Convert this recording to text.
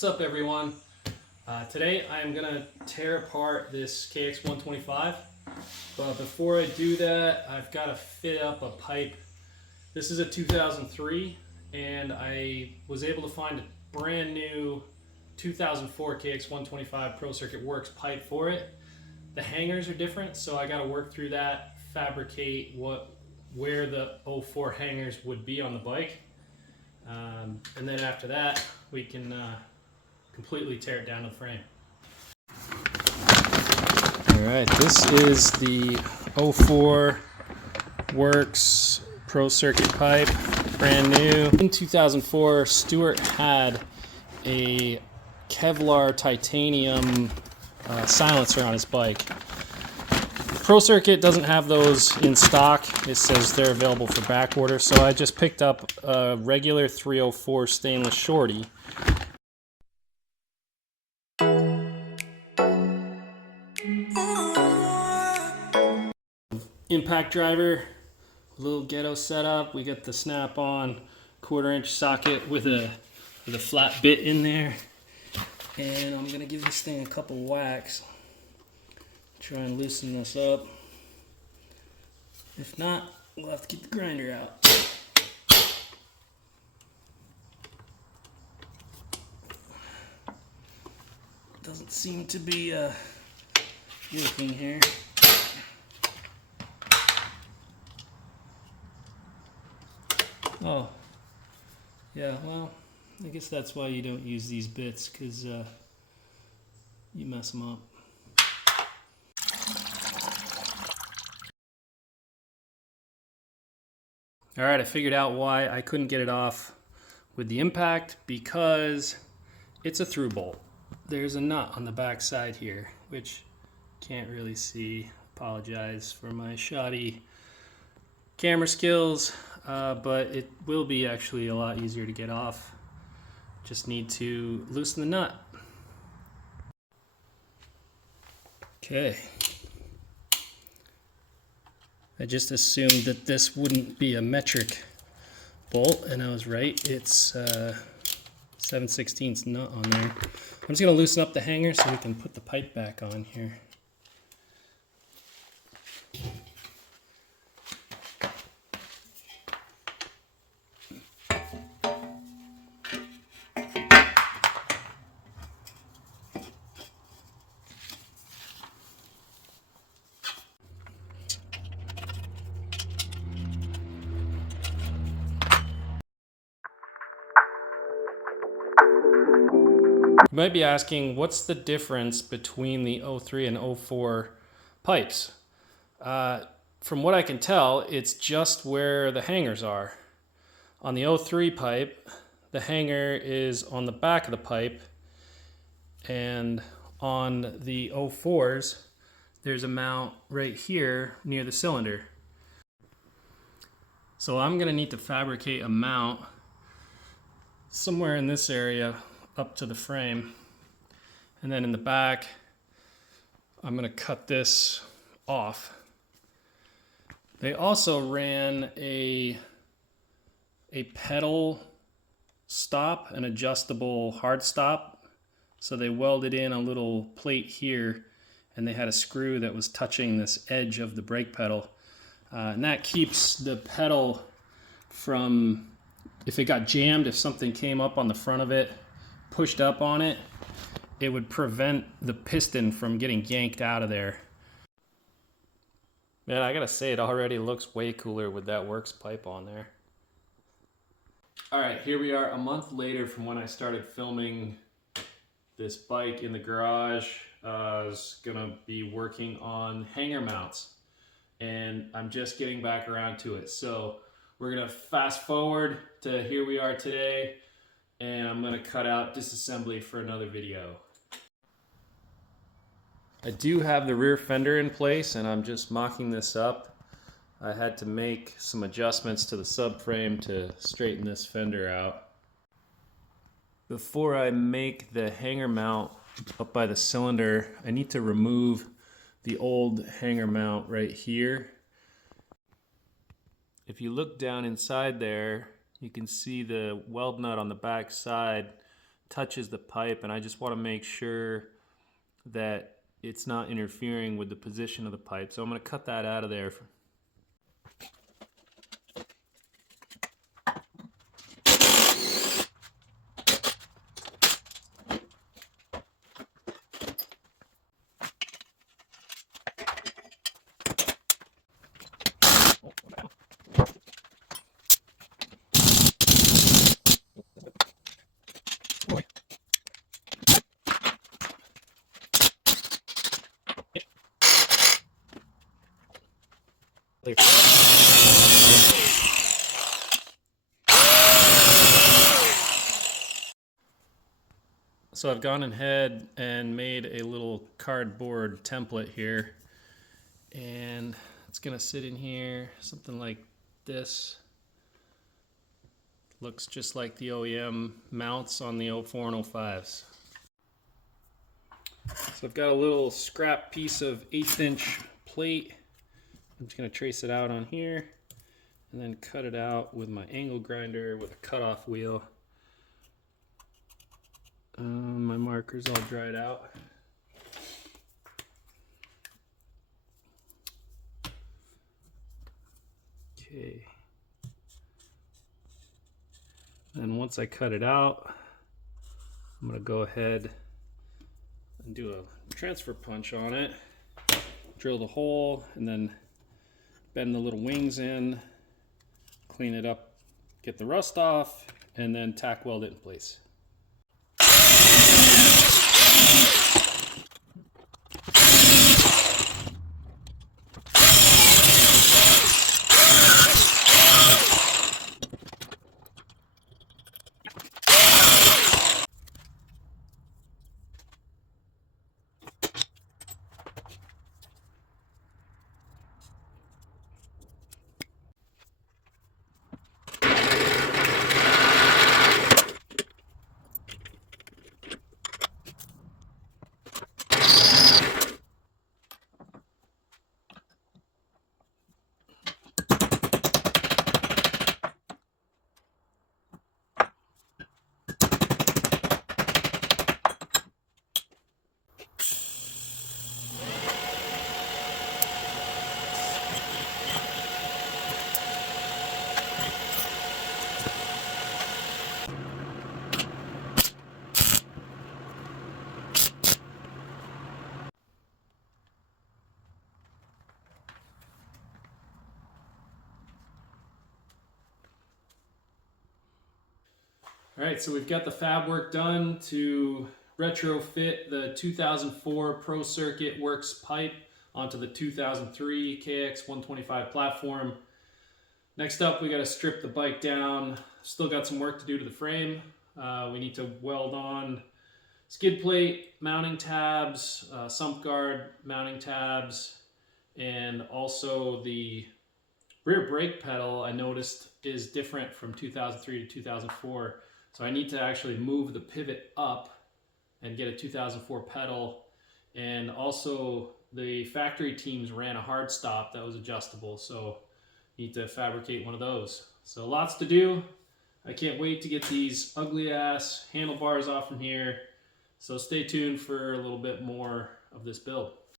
What's up, everyone? Today I am gonna tear apart this KX125, but before I do that I've got to fit up a pipe. This is a 2003 and I was able to find a brand new 2004 KX125 Pro Circuit Works pipe for it. The hangers are different, so I got to work through that, fabricate where the 04 hangers would be on the bike, and then after that we can completely tear it down to the frame. Alright, this is the 04 Works Pro Circuit pipe, brand new. In 2004, Stewart had a Kevlar titanium silencer on his bike. Pro Circuit doesn't have those in stock. It says they're available for back order, so I just picked up a regular 304 stainless shorty. Impact driver, little ghetto setup. We got the snap-on 1/4-inch socket with a flat bit in there, and I'm gonna give this thing a couple whacks. Try and loosen this up. If not, we'll have to get the grinder out. Doesn't seem to be working here. Oh, yeah, well, I guess that's why you don't use these bits, because you mess them up. Alright, I figured out why I couldn't get it off with the impact, because it's a through bolt. There's a nut on the back side here, which can't really see. Apologize for my shoddy camera skills, but it will be actually a lot easier to get off. Just need to loosen the nut. Okay. I just assumed that this wouldn't be a metric bolt, and I was right. It's 7/16 nut on there. I'm just going to loosen up the hanger so we can put the pipe back on here. You might be asking, what's the difference between the 03 and 04 pipes? From what I can tell, it's just where the hangers are. On the 03 pipe, the hanger is on the back of the pipe, and on the 04s, there's a mount right here near the cylinder. So I'm going to need to fabricate a mount somewhere in this area up to the frame, and then in the back I'm going to cut this off. They also ran a pedal stop, an adjustable hard stop, so they welded in a little plate here, and they had a screw that was touching this edge of the brake pedal, and that keeps the pedal from, if it got jammed, if something came up on the front of it, pushed up on it, it would prevent the piston from getting yanked out of there. Man, I gotta say, it already looks way cooler with that Works pipe on there. Alright, here we are a month later from when I started filming this bike in the garage. I was gonna be working on hanger mounts, and I'm just getting back around to it. So we're gonna fast forward to here we are today, and I'm going to cut out disassembly for another video. I do have the rear fender in place, and I'm just mocking this up. I had to make some adjustments to the subframe to straighten this fender out. Before I make the hanger mount up by the cylinder, I need to remove the old hanger mount right here. If you look down inside there, you can see the weld nut on the back side touches the pipe, and I just want to make sure that it's not interfering with the position of the pipe. So I'm going to cut that out of there. So I've gone ahead and made a little cardboard template here, and it's gonna sit in here, something like this. Looks just like the OEM mounts on the 04 and 05s. So I've got a little scrap piece of 1/8 inch plate. I'm just gonna trace it out on here and then cut it out with my angle grinder with a cutoff wheel. My marker's all dried out. Okay. And once I cut it out, I'm going to go ahead and do a transfer punch on it, drill the hole, and then bend the little wings in, clean it up, get the rust off, and then tack weld it in place. All right, so we've got the fab work done to retrofit the 2004 Pro Circuit Works pipe onto the 2003 KX125 platform. Next up, we got to strip the bike down. Still got some work to do to the frame. We need to weld on skid plate, mounting tabs, sump guard mounting tabs, and also the rear brake pedal I noticed is different from 2003 to 2004. So I need to actually move the pivot up and get a 2004 pedal. And also the factory teams ran a hard stop that was adjustable. So need to fabricate one of those. So lots to do. I can't wait to get these ugly ass handlebars off from here. So stay tuned for a little bit more of this build.